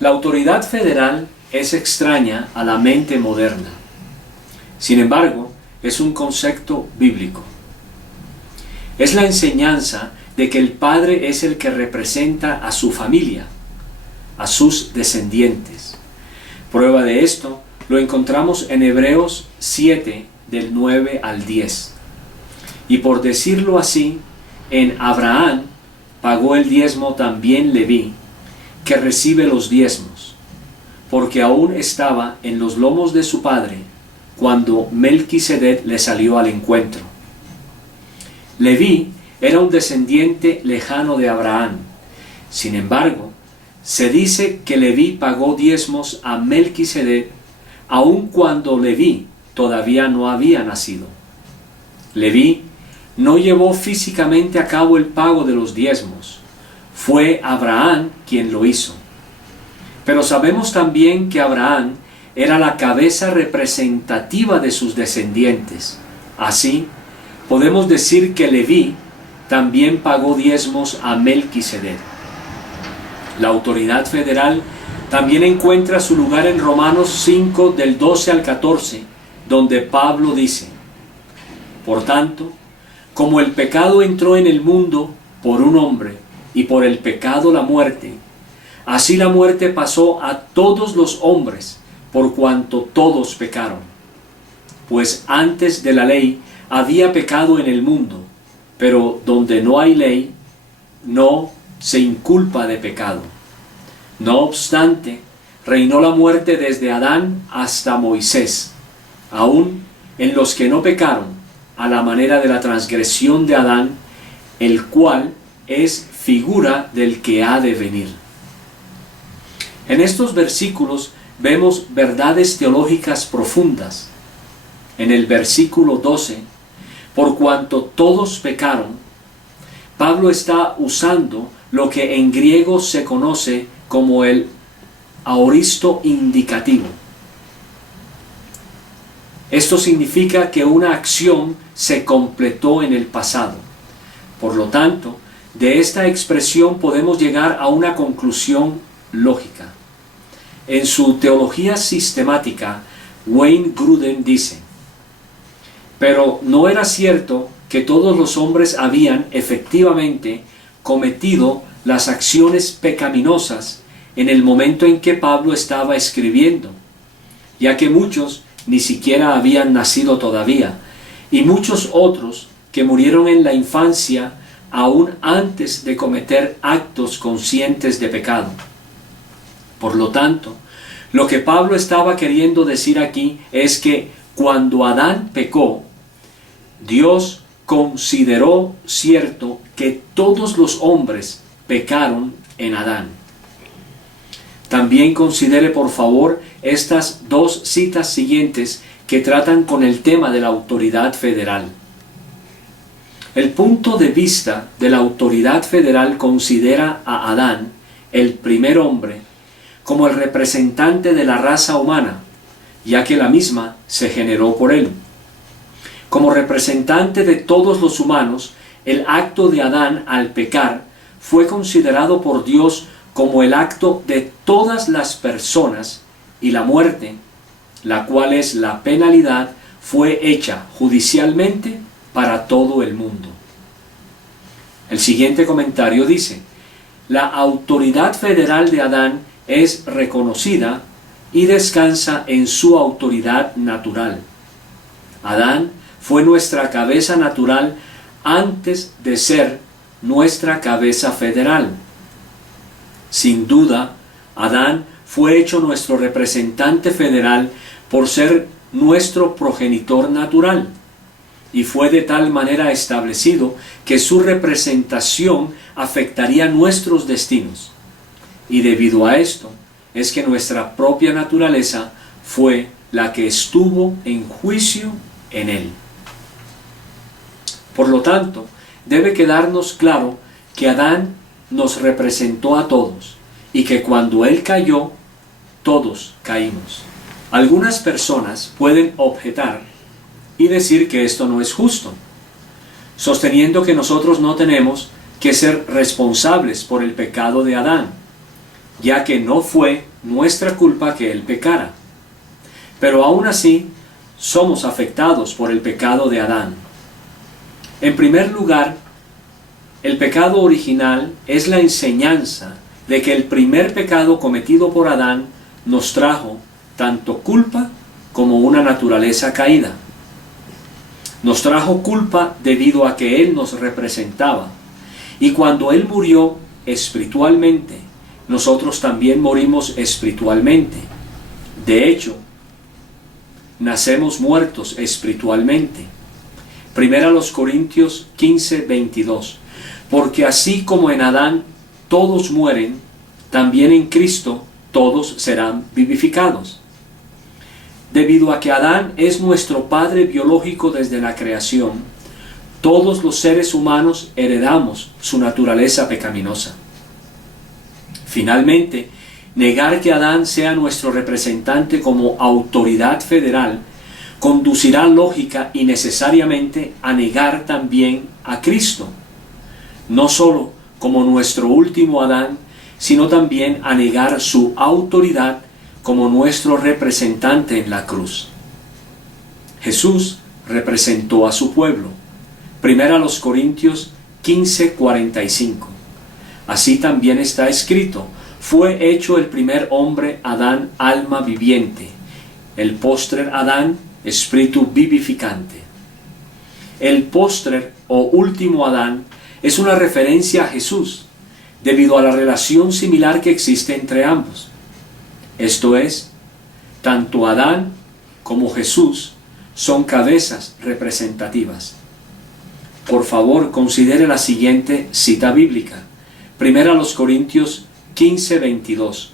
La autoridad federal es extraña a la mente moderna. Sin embargo, es un concepto bíblico. Es la enseñanza de que el padre es el que representa a su familia, a sus descendientes. Prueba de esto lo encontramos en Hebreos 7, del 9 al 10. Y por decirlo así, en Abraham pagó el diezmo también Leví, que recibe los diezmos, porque aún estaba en los lomos de su padre cuando Melquisedec le salió al encuentro. Leví era un descendiente lejano de Abraham. Sin embargo, se dice que Leví pagó diezmos a Melquisedec aun cuando Leví todavía no había nacido. Leví no llevó físicamente a cabo el pago de los diezmos. Fue Abraham quien lo hizo. Pero sabemos también que Abraham era la cabeza representativa de sus descendientes. Así, podemos decir que Leví también pagó diezmos a Melquisedec. La autoridad federal también encuentra su lugar en Romanos 5, del 12 al 14, donde Pablo dice: Por tanto, como el pecado entró en el mundo por un hombre, y por el pecado la muerte, así la muerte pasó a todos los hombres, por cuanto todos pecaron. Pues antes de la ley había pecado en el mundo, pero donde no hay ley, no se inculpa de pecado. No obstante, reinó la muerte desde Adán hasta Moisés, aun en los que no pecaron, a la manera de la transgresión de Adán, el cual es figura del que ha de venir. En estos versículos vemos verdades teológicas profundas. En el versículo 12, por cuanto todos pecaron, Pablo está usando lo que en griego se conoce como el aoristo indicativo. Esto significa que una acción se completó en el pasado. Por lo tanto, de esta expresión podemos llegar a una conclusión lógica. En su teología sistemática, Wayne Grudem dice: pero no era cierto que todos los hombres habían efectivamente cometido las acciones pecaminosas en el momento en que Pablo estaba escribiendo, ya que muchos ni siquiera habían nacido todavía, y muchos otros que murieron en la infancia aún antes de cometer actos conscientes de pecado. Por lo tanto, lo que Pablo estaba queriendo decir aquí es que cuando Adán pecó, Dios consideró cierto que todos los hombres pecaron en Adán. También considere por favor estas dos citas siguientes que tratan con el tema de la autoridad federal. El punto de vista de la autoridad federal considera a Adán, el primer hombre, como el representante de la raza humana, ya que la misma se generó por él. Como representante de todos los humanos, el acto de Adán al pecar fue considerado por Dios como el acto de todas las personas, y la muerte, la cual es la penalidad, fue hecha judicialmente para todo el mundo. El siguiente comentario dice: la autoridad federal de Adán es reconocida y descansa en su autoridad natural. Adán fue nuestra cabeza natural antes de ser nuestra cabeza federal. Sin duda, Adán fue hecho nuestro representante federal por ser nuestro progenitor natural, y fue de tal manera establecido que su representación afectaría nuestros destinos. Y debido a esto, es que nuestra propia naturaleza fue la que estuvo en juicio en él. Por lo tanto, debe quedarnos claro que Adán nos representó a todos, y que cuando él cayó, todos caímos. Algunas personas pueden objetar y decir que esto no es justo, sosteniendo que nosotros no tenemos que ser responsables por el pecado de Adán. ya que no fue nuestra culpa que él pecara. Pero aún así, somos afectados por el pecado de Adán. En primer lugar, el pecado original es la enseñanza de que el primer pecado cometido por Adán nos trajo tanto culpa como una naturaleza caída. Nos trajo culpa debido a que Él nos representaba. Y cuando Él murió espiritualmente, nosotros también morimos espiritualmente. De hecho, nacemos muertos espiritualmente. Primera los Corintios 15:22. Porque así como en Adán todos mueren, también en Cristo todos serán vivificados. Debido a que Adán es nuestro padre biológico desde la creación, todos los seres humanos heredamos su naturaleza pecaminosa. Finalmente, negar que Adán sea nuestro representante como autoridad federal conducirá lógica y necesariamente a negar también a Cristo, no solo como nuestro último Adán, sino también a negar su autoridad como nuestro representante en la cruz. Jesús representó a su pueblo. Primera los Corintios 15:45. Así también está escrito: fue hecho el primer hombre Adán alma viviente, el postrer Adán espíritu vivificante. El postrer o último Adán es una referencia a Jesús, debido a la relación similar que existe entre ambos. Esto es, tanto Adán como Jesús son cabezas representativas. Por favor, considere la siguiente cita bíblica. Primera los Corintios 15:22.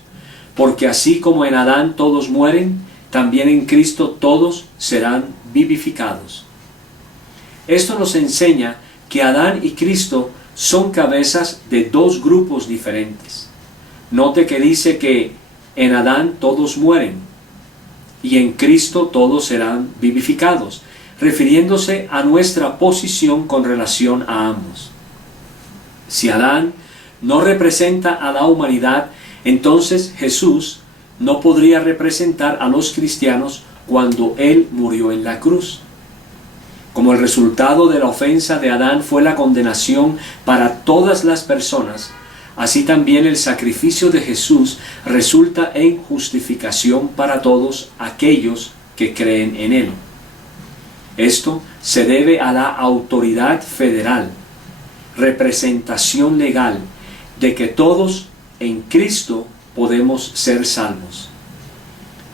Porque así como en Adán todos mueren, también en Cristo todos serán vivificados. Esto nos enseña que Adán y Cristo son cabezas de dos grupos diferentes. Note que dice que en Adán todos mueren y en Cristo todos serán vivificados, refiriéndose a nuestra posición con relación a ambos. Si Adán no representa a la humanidad, entonces Jesús no podría representar a los cristianos cuando Él murió en la cruz. Como el resultado de la ofensa de Adán fue la condenación para todas las personas, así también el sacrificio de Jesús resulta en justificación para todos aquellos que creen en Él. Esto se debe a la autoridad federal, representación legal, de que todos en Cristo podemos ser salvos.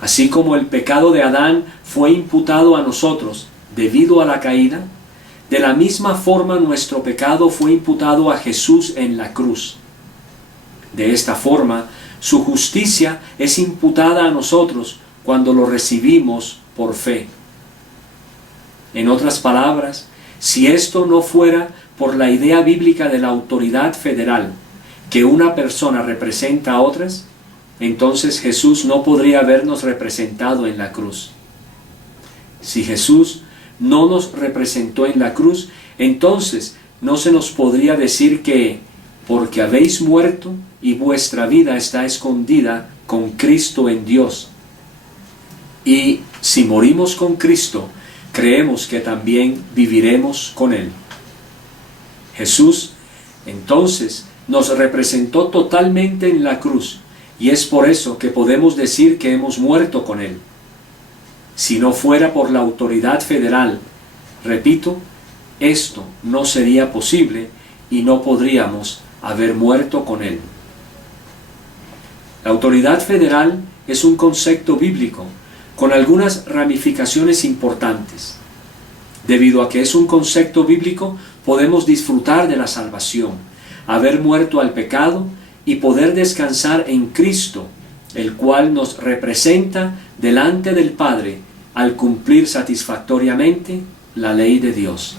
Así como el pecado de Adán fue imputado a nosotros debido a la caída, de la misma forma nuestro pecado fue imputado a Jesús en la cruz. De esta forma, su justicia es imputada a nosotros cuando lo recibimos por fe. En otras palabras, si esto no fuera por la idea bíblica de la autoridad federal, que una persona representa a otras, entonces Jesús no podría habernos representado en la cruz. Si Jesús no nos representó en la cruz, entonces no se nos podría decir que, porque habéis muerto y vuestra vida está escondida con Cristo en Dios. Y si morimos con Cristo, creemos que también viviremos con Él. Jesús, entonces, nos representó totalmente en la cruz, y es por eso que podemos decir que hemos muerto con Él. Si no fuera por la autoridad federal, repito, esto no sería posible y no podríamos haber muerto con Él. La autoridad federal es un concepto bíblico con algunas ramificaciones importantes. Debido a que es un concepto bíblico, podemos disfrutar de la salvación, haber muerto al pecado y poder descansar en Cristo, el cual nos representa delante del Padre al cumplir satisfactoriamente la ley de Dios.